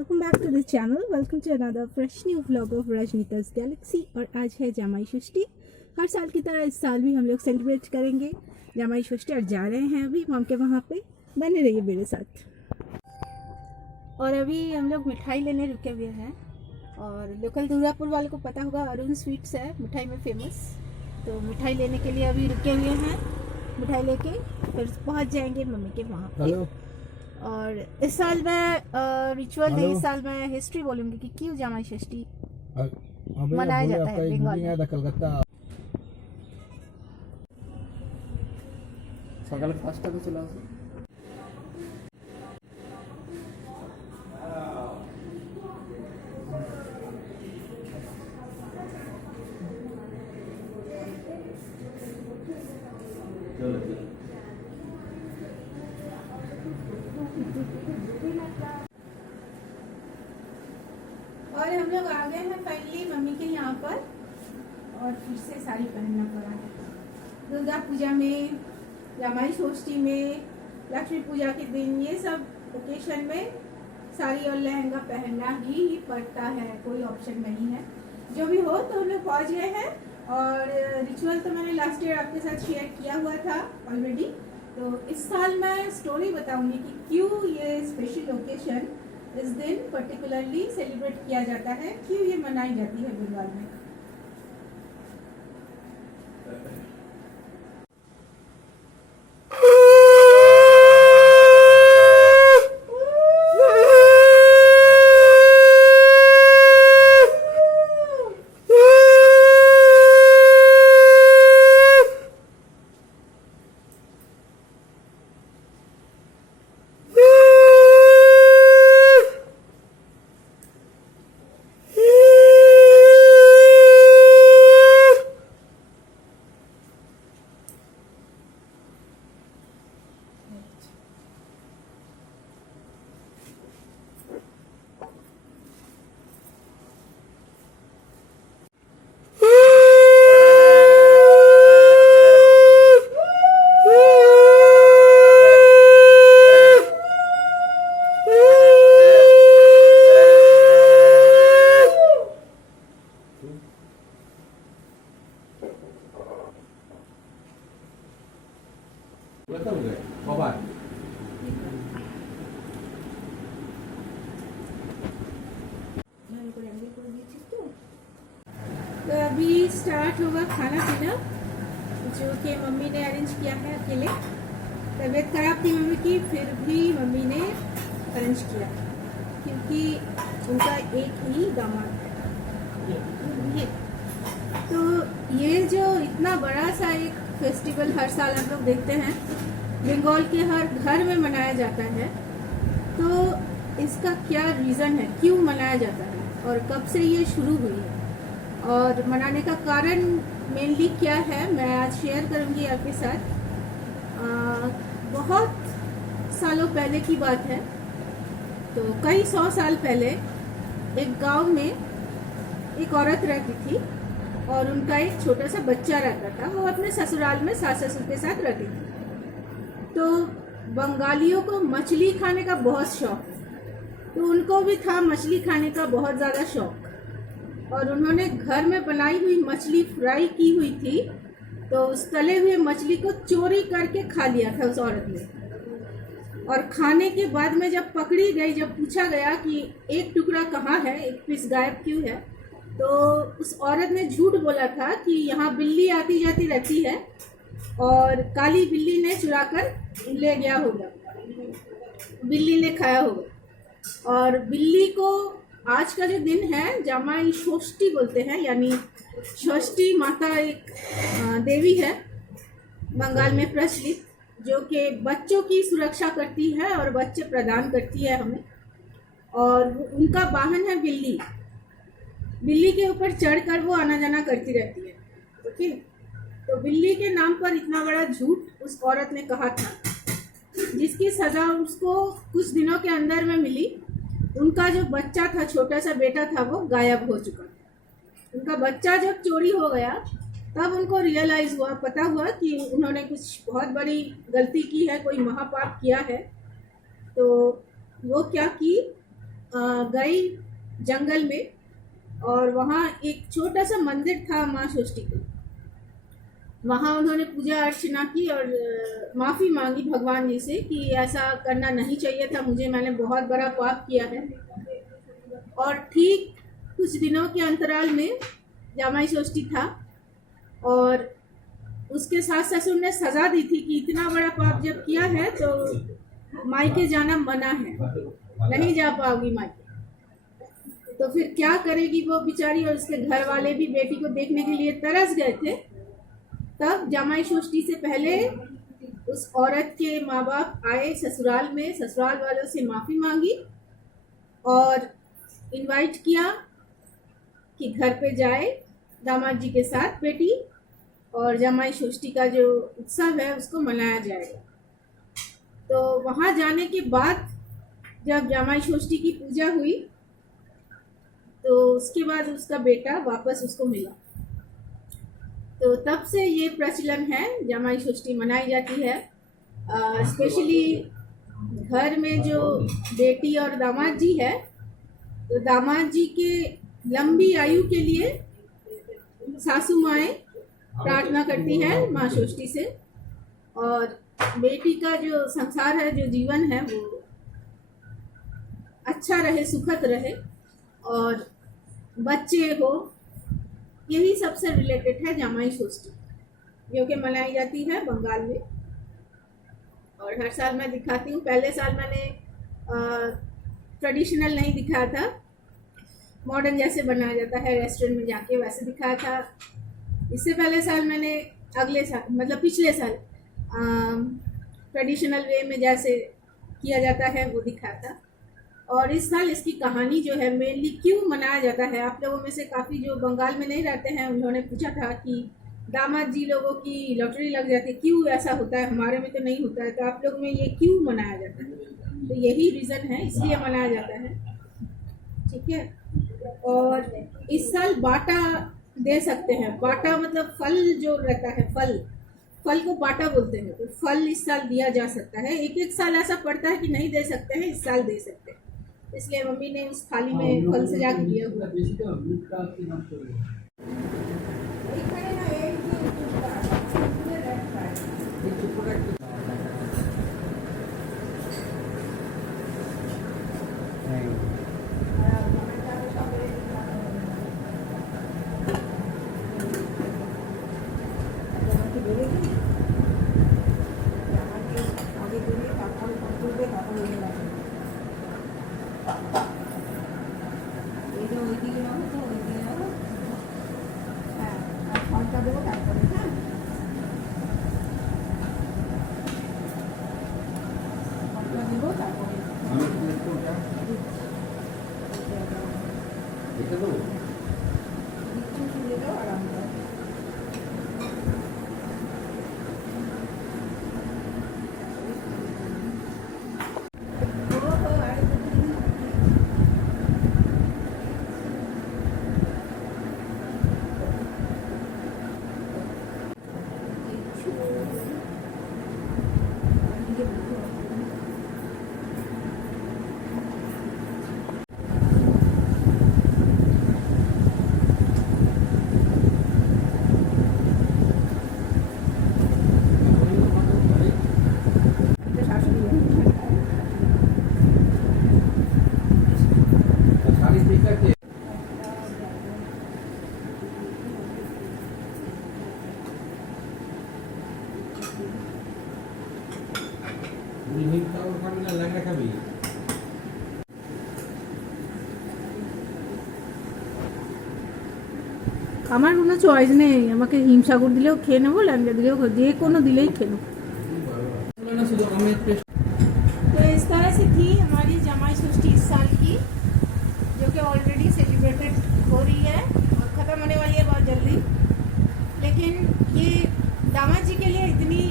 welcome back to the channel. Welcome to another fresh new vlog of Rajnita's Galaxy। और आज है जामाई षष्ठी। हर साल की तरह इस साल भी हम लोग सेलिब्रेट करेंगे जामाई षष्ठी और जा रहे हैं अभी मम के वहाँ पे। बने रहिए मेरे साथ। और अभी हम लोग मिठाई लेने रुके हुए हैं और लोकल दुर्गापुर वालों को पता होगा अरुण स्वीट्स है मिठाई में फेमस। तो मिठाई लेने के लिए अभी रुके हुए हैं, मिठाई लेके फिर पहुँच जाएंगे मम्मी के वहाँ पे। और इस साल मैं रिचुअल नहीं, इस साल मैं हिस्ट्री बोलूंगी कि क्यों जामाई षष्ठी मनाया जाता है बंगाल में। कलकत्ता सकाल फास्ट को चला और हम लोग आ गए हैं फाइनली मम्मी के यहाँ पर। और फिर से साड़ी पहनना पड़ा है दुर्गा पूजा में, जामाई षष्ठी में, लक्ष्मी पूजा के दिन, ये सब ओकेशन में साड़ी और लहंगा पहनना ही पड़ता है, कोई ऑप्शन नहीं है। जो भी हो तो हम लोग पहुँच गए हैं। और रिचुअल तो मैंने लास्ट ईयर आपके साथ शेयर किया हुआ था ऑलरेडी। तो इस साल मैं स्टोरी बताऊंगी कि क्यों ये स्पेशल ओकेशन इस दिन पर्टिकुलरली सेलिब्रेट किया जाता है, क्यों ये मनाई जाती है बंगाल में। तो अभी स्टार्ट होगा खाना पीना, जो कि मम्मी ने अरेंज किया है अकेले। तबीयत खराब थी मम्मी की, फिर भी मम्मी ने अरेंज किया क्योंकि उनका एक ही दामाद है। तो ये जो इतना बड़ा सा एक फेस्टिवल हर साल हम लोग देखते हैं बंगाल के हर घर में मनाया जाता है, तो इसका क्या रीज़न है, क्यों मनाया जाता है और कब से ये शुरू हुई है और मनाने का कारण मेनली क्या है, मैं आज शेयर करूंगी आपके साथ। बहुत सालों पहले की बात है, तो कई 100 साल पहले एक गांव में एक औरत रहती थी और उनका एक छोटा सा बच्चा रहता था। वो अपने ससुराल में सास ससुर के साथ रहती थी। तो बंगालियों को मछली खाने का बहुत शौक, तो उनको भी था मछली खाने का बहुत ज़्यादा शौक। और उन्होंने घर में बनाई हुई मछली फ्राई की हुई थी, तो उस तले हुए मछली को चोरी करके खा लिया था उस औरत ने। और खाने के बाद में जब पकड़ी गई, जब पूछा गया कि एक टुकड़ा कहाँ है, एक पीस गायब क्यों है, तो उस औरत ने झूठ बोला था कि यहाँ बिल्ली आती जाती रहती है और काली बिल्ली ने चुरा कर ले गया होगा, बिल्ली ने खाया होगा। और बिल्ली को आज का जो दिन है जामाई षष्ठी बोलते हैं, यानी षष्ठी माता एक देवी है बंगाल में प्रचलित, जो कि बच्चों की सुरक्षा करती है और बच्चे प्रदान करती है हमें। और उनका वाहन है बिल्ली। बिल्ली के ऊपर चढ़कर वो आना जाना करती रहती है। ओके, तो बिल्ली के नाम पर इतना बड़ा झूठ उस औरत ने कहा था, जिसकी सजा उसको कुछ दिनों के अंदर में मिली। उनका जो बच्चा था, छोटा सा बेटा था, वो गायब हो चुका था। उनका बच्चा जब चोरी हो गया तब उनको रियलाइज हुआ, पता हुआ कि उन्होंने कुछ बहुत बड़ी गलती की है, कोई महापाप किया है। तो वो क्या की, गई जंगल में, और वहाँ एक छोटा सा मंदिर था माँ षष्ठी का। वहाँ उन्होंने पूजा अर्चना की और माफ़ी मांगी भगवान जी से कि ऐसा करना नहीं चाहिए था मुझे, मैंने बहुत बड़ा पाप किया है। और ठीक कुछ दिनों के अंतराल में जामाई षष्ठी था, और उसके सास ससुर ने सजा दी थी कि इतना बड़ा पाप जब किया है तो मायके जाना मना है, नहीं जा पाओगी मायके। तो फिर क्या करेगी वो बेचारी, और उसके घर वाले भी बेटी को देखने के लिए तरस गए थे। तब जामाई षष्ठी से पहले उस औरत के माँ बाप आए ससुराल में, ससुराल वालों से माफ़ी मांगी और इनवाइट किया कि घर पे जाए दामाद जी के साथ बेटी, और जामाई षष्ठी का जो उत्सव है उसको मनाया जाएगा। तो वहाँ जाने के बाद जब जामाई षष्ठी की पूजा हुई तो उसके बाद उसका बेटा वापस उसको मिला। तो तब से ये प्रचलन है, जामाई षष्ठी मनाई जाती है। स्पेशली घर में जो बेटी और दामाद जी है, तो दामाद जी के लंबी आयु के लिए सासू माएँ प्रार्थना करती हैं माँ षष्ठी से, और बेटी का जो संसार है, जो जीवन है, वो अच्छा रहे, सुखद रहे और बच्चे हो। यही सबसे रिलेटेड है जामाई षष्ठी, जो कि मनाई जाती है बंगाल में। और हर साल मैं दिखाती हूँ। पहले साल मैंने ट्रेडिशनल नहीं दिखाया था, मॉडर्न जैसे बनाया जाता है रेस्टोरेंट में जाके वैसे दिखाया था। इससे पहले साल मैंने मतलब पिछले साल ट्रेडिशनल वे में जैसे किया जाता है वो दिखाया था। और इस साल इसकी कहानी जो है, मेनली क्यों मनाया जाता है, आप लोगों में से काफ़ी जो बंगाल में नहीं रहते हैं उन्होंने पूछा था कि दामाद जी लोगों की लॉटरी लग जाती है, क्यों ऐसा होता है, हमारे में तो नहीं होता है, तो आप लोग में ये क्यों मनाया जाता है। तो यही रीज़न है, इसलिए मनाया जाता है। ठीक है। और इस साल बाटा दे सकते हैं। बाटा मतलब फल जो रहता है, फल को बाटा बोलते हैं। तो फल इस साल दिया जा सकता है। एक एक साल ऐसा पड़ता है कि नहीं दे सकते हैं, इस साल दे सकते हैं। इसलिए मम्मी ने उस थाली में फल सजा के दिया हुआ। আমার কোনো চয়েস নেই, আমাকে হিমসাগর দিলেও খেয়ে নেবো, ল্যাংড়া দিলেও যে কোনো দিলেই খেয়ে নেবো। तो इस तरह से थी हमारी जमाई षष्ठी इस साल की, जो कि ऑलरेडी सेलिब्रेटेड हो रही है और ख़त्म होने वाली है बहुत जल्दी। लेकिन ये दामाद जी के लिए इतनी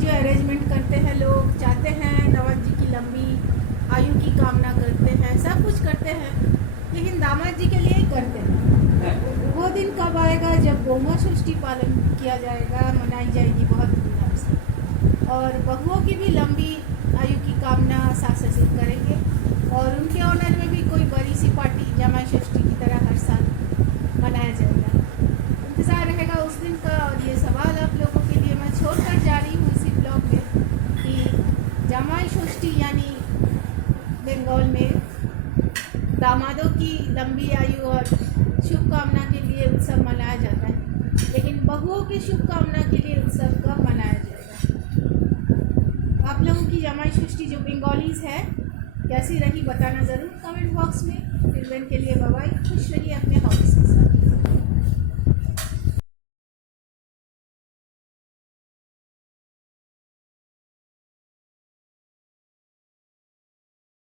जो अरेंजमेंट करते हैं लोग, चाहते हैं दामाद जी की लंबी आयु की कामना करते हैं, सब कुछ करते हैं, लेकिन दामाद जी के लिए ही करते हैं। वो दिन कब आएगा जब गोमा षष्ठी पालन किया जाएगा, मनाई जाएगी बहुत धूमधाम से, और बहुओं की भी लंबी आयु की कामना सास ससुर करेंगे, और उनके ऑनर में भी कोई बड़ी सी पार्टी जमाई षष्ठी की तरह हर साल मनाया जाएगा। इंतज़ार रहेगा उस दिन का। और ये सवाल आप लोगों के लिए मैं छोड़ कर जा रही हूँ इसी ब्लॉग में कि जमाई षष्ठी यानी बंगाल में दामादों की लंबी आयु और शुभकामना के लिए उत्सव मनाया जाता है, लेकिन बहुओं की शुभकामना के लिए उत्सव कब मनाया जाएगा? आप लोगों की जमाई षष्ठी जो बंगालीज है कैसी रही बताना ज़रूर कमेंट बॉक्स में। फिर के लिए बाय बाय, खुश रहिए।